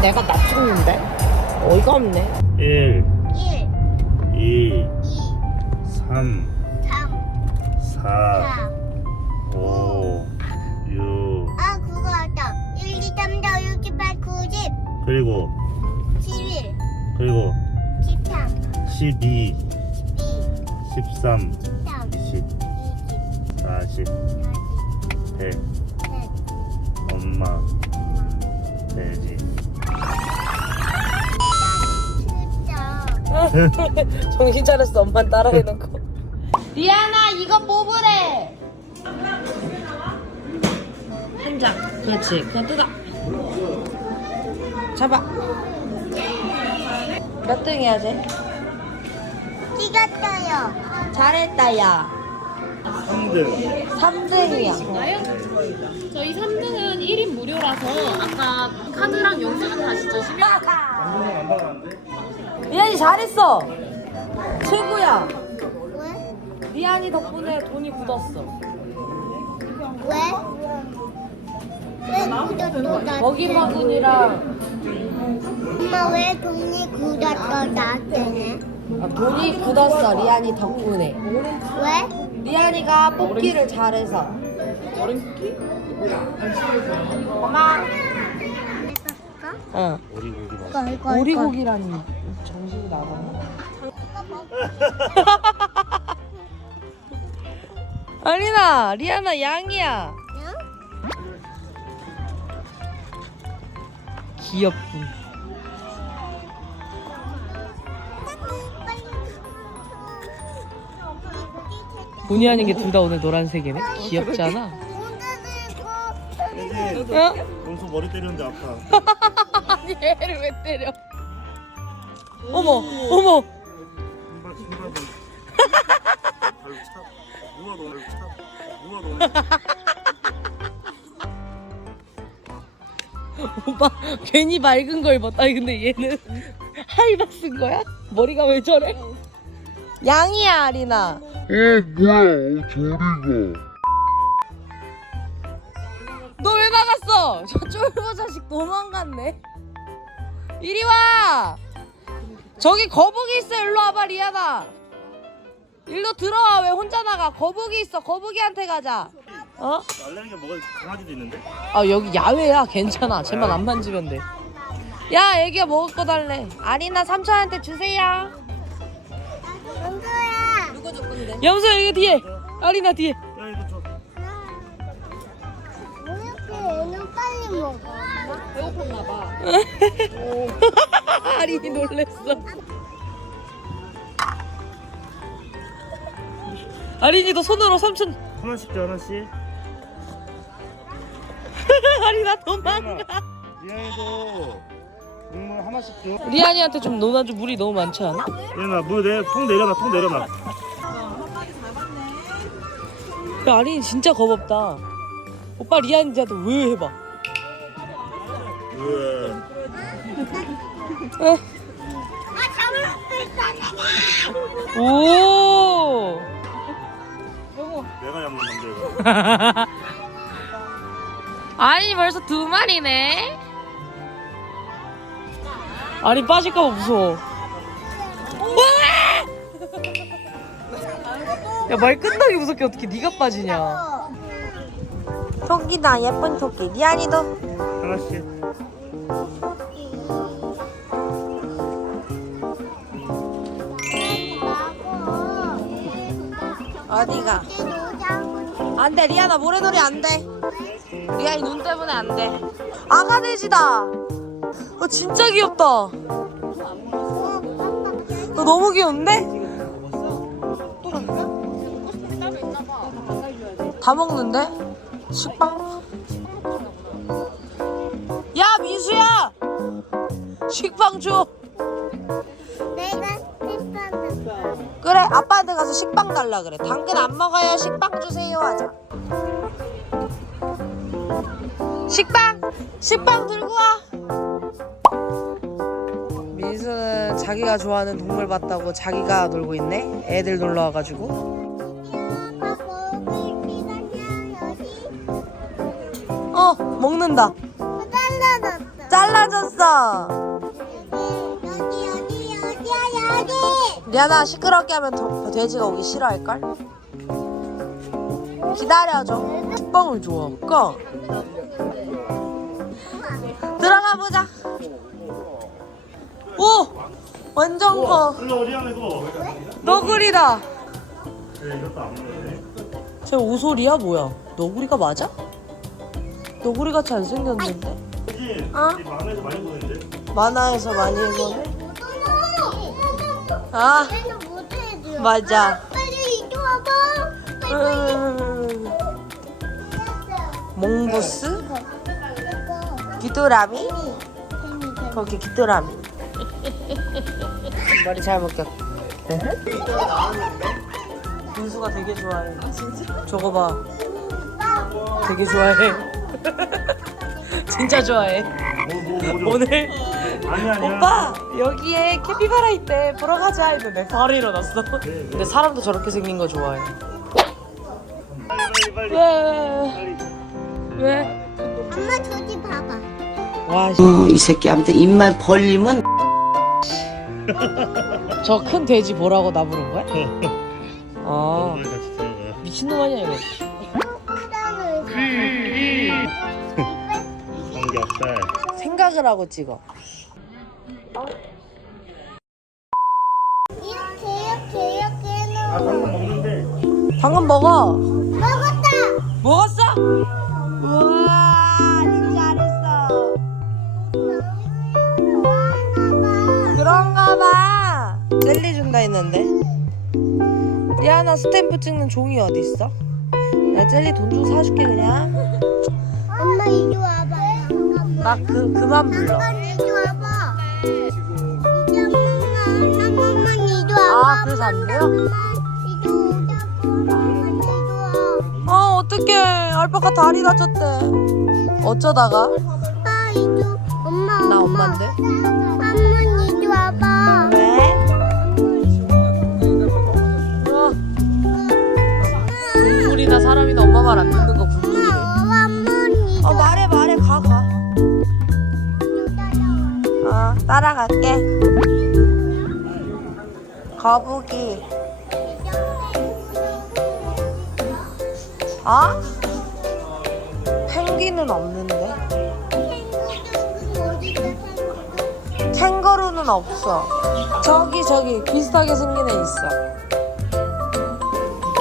내가 나 찍는데? 어이가 없네. 1, 1, 2, 2, 3, 3, 4, 4. 5, 6, 아, 그거 왔다. 1, 2, 3, 4, 5, 6, 7, 8, 9, 10, 그리고 11, 그리고 13, 12, 12, 13, 13, 20, 20, 40, 100, 100, 엄마, 돼지. 정신 차렸어. 엄마 따라 해놓고. 리아나 이거 뽑으래. 한 장. 그렇지. 그냥 뜯어. 잡아. 몇 등이야 쟤? 찍었어요. 잘했다 야. 3등. 3등이야. 저희 3등은 1인 무료라서 아까 카드랑 영수증 다시 주시면 리안이 잘했어. 최고야. 왜? 리안이 덕분에 돈이 굳었어. 왜? 왜 굳었어, 나? 먹이바구니랑 엄마 왜 돈이 굳었어, 나한테는? 아, 돈이 굳었어 리안이 덕분에. 왜? 리안이가 뽑기를 잘해서. 엄마. 어. 오리고기 맛. 이거, 이거, 이거. 오리고기라니 정신이 나가네. 아리나, 리아나 양이야. 귀엽군. 본의 아닌 게 둘 다 오늘 노란색이네. 귀엽지 않아? 돼지. 어? 원수 머리 때리는데 아파. 아니 얘를 왜 때려? 어머, 어머. 신발 신발 너 너. 오빠 괜히 맑은 걸 입었다. 아니 근데 얘는 하이바 쓴 거야? 머리가 왜 저래? 양이야 아리나. 어 뭐야 저리가 너 왜 나갔어? 저 쫄보 자식 도망갔네. 이리 와. 저기 거북이 있어. 일로 와봐 리아나. 일로 들어와. 왜 혼자 나가? 거북이 있어. 거북이한테 가자. 어? 알레르기가 뭐가 강아지도 있는데? 아 여기 야외야. 괜찮아. 쟤만 안 만지면 돼. 야 애기야 먹을 거 달래. 아리나 삼촌한테 주세요. 영서야. 누구 줄 건데? 염소 여기 뒤에. 아리나 뒤에. 야 이거 줘. 왜 이렇게 애는 빨리 먹어? 배고팠나 봐. 아린이 놀랬어. 아린이도 손으로 삼촌. 하나씩 줘 하나씩. 아리나 도망가. 미안해도 국물 하나씩 줘. 리안이한테 좀 논아줘 물이 너무 많지 않아? 얘나 물내통 내려놔 통 내려놔. 야 아린이 진짜 겁없다. 오빠 리안이한테 왜 해봐? 으. 아, 있어. 오. 내가 잡는 건데 이거. 아니 벌써 두 마리네. 아니 빠질까봐 무서워. 야 말 끝나기 무섭게 어떻게 네가 빠지냐? 토끼다 예쁜 토끼. 리안이도 하나씩. 어디가? 안 돼 리안아 모래놀이 안 돼. 리안이 눈 때문에 안 돼. 아가 돼지다. 어 진짜 귀엽다. 너 너무 귀여운데? 다 먹는데? 식빵? 야 민수야! 식빵 줘. 내가 아빠한테 가서 식빵 달라 그래. 당근 안 먹어요. 식빵 주세요 하자. 식빵! 식빵 들고 와! 민수는 자기가 좋아하는 동물 봤다고 자기가 놀고 있네? 애들 놀러 와가지고. 어, 먹는다. 잘라놨어. 잘라줘. 사라졌어. 여기 여기 여기야 여기. 리아나 시끄럽게 하면 더, 돼지가 오기 싫어할걸? 기다려줘. 뻥을 좋아할까? 들어가 보자. 오! 완전 커. 일로 어디야 이거? 너구리다. 네, 이것도 안 먹네. 쟤 오소리야 뭐야? 너구리가 맞아? 너구리 같이 안 생겼는데? 그지? 어? 이 만화에서 많이 보는데. 만화에서 많이 해서. 아 얘는 못해. 맞아. 빨리 이리 와봐. 음, 몽부스? 귀뚜라미? 거기 귀뚜라미. 머리 잘 묶였. 민수가 되게 좋아해. 저거 봐. 되게 좋아해. 진짜 좋아해. 오늘 아니 아니야. 오빠 여기에 캐피바라 있대 보러 가자 했는데 바로 일어났어. 네, 네. 근데 사람도 저렇게 생긴 거 좋아해. 빨리 빨리 빨리. 왜? 왜? 엄마 저기 봐봐. 와, 어, 이 새끼한테 입만 벌리면 저 큰 돼지 보라고 나 부른 거야? 아, 오늘 같이 들어가. 미친놈 아니야 이거? 삼겹살. 생각을 하고 찍어. 이렇게 이렇게 이렇게 해놓은 아 방금 먹는데. 방금 먹어. 먹었다. 먹었어? 우와, 니 잘했어. 그런가 봐. 젤리 준다 했는데. 리아나 스탬프 찍는 종이 어디 있어? 나 젤리 돈 주고 사줄게 그냥. 엄마 이리 와봐. 나그 그만 불러. 아, 그래서 안 돼요? 엄마 이리. 엄마 이리 와. 아 어떡해 알파카 다리 다쳤대. 어쩌다가? 아 이리 엄마 나 엄마. 엄마인데. 한번 이리 와봐. 왜? 어, 동물이나 사람이나 엄마 말 안 듣는 거 불놀이래. 엄마 한번 이리 어 말해 말해 가 가. 어 따라갈게. 거북이. 어? 펭귄은 없는데. 캥거루는 없어. 저기 저기 비슷하게 생긴 애 있어.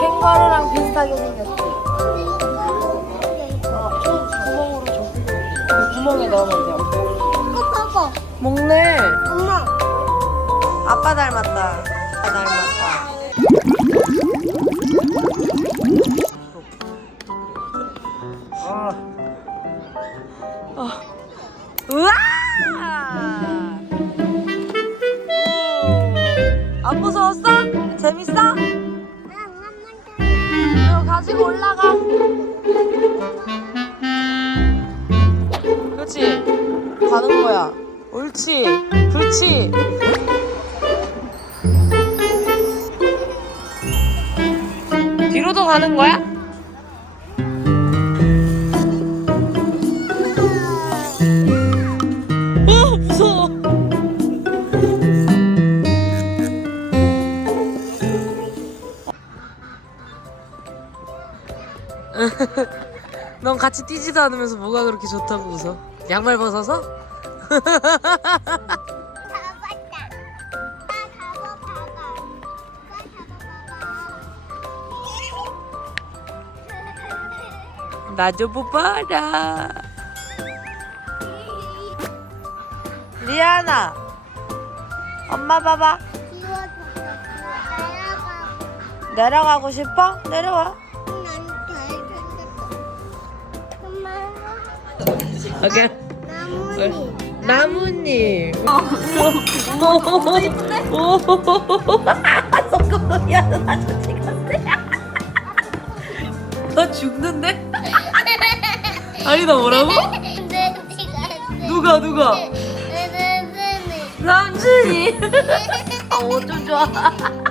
캥거루랑 비슷하게 생겼지. 어, 저 구멍으로 줘. 그 구멍에 넣으면 돼. 봐봐. 먹네. 엄마. 아빠 닮았다. 아빠 닮았다. 아. 우와! 오. 안 무서웠어? 재밌어? 이거 가지고 올라가. 그렇지. 가는 거야. 옳지. 그렇지. 뒤로도 가는 거야? 어, 무서워. 넌 같이 뛰지도 않으면서 뭐가 그렇게 좋다고 웃어? 양말 벗어서? 나 좀 뽑아라. 리아나, 엄마 봐봐. 내려가. 내려가고 싶어? 내려와. 오케이. 나뭇잎. 나뭇잎. 너무 이쁜데? 소금 미안 나저 찍었대. 너 죽는데? 아니 나 뭐라고? 누가 누가? 내 남준이. 아 어쩜 좋아.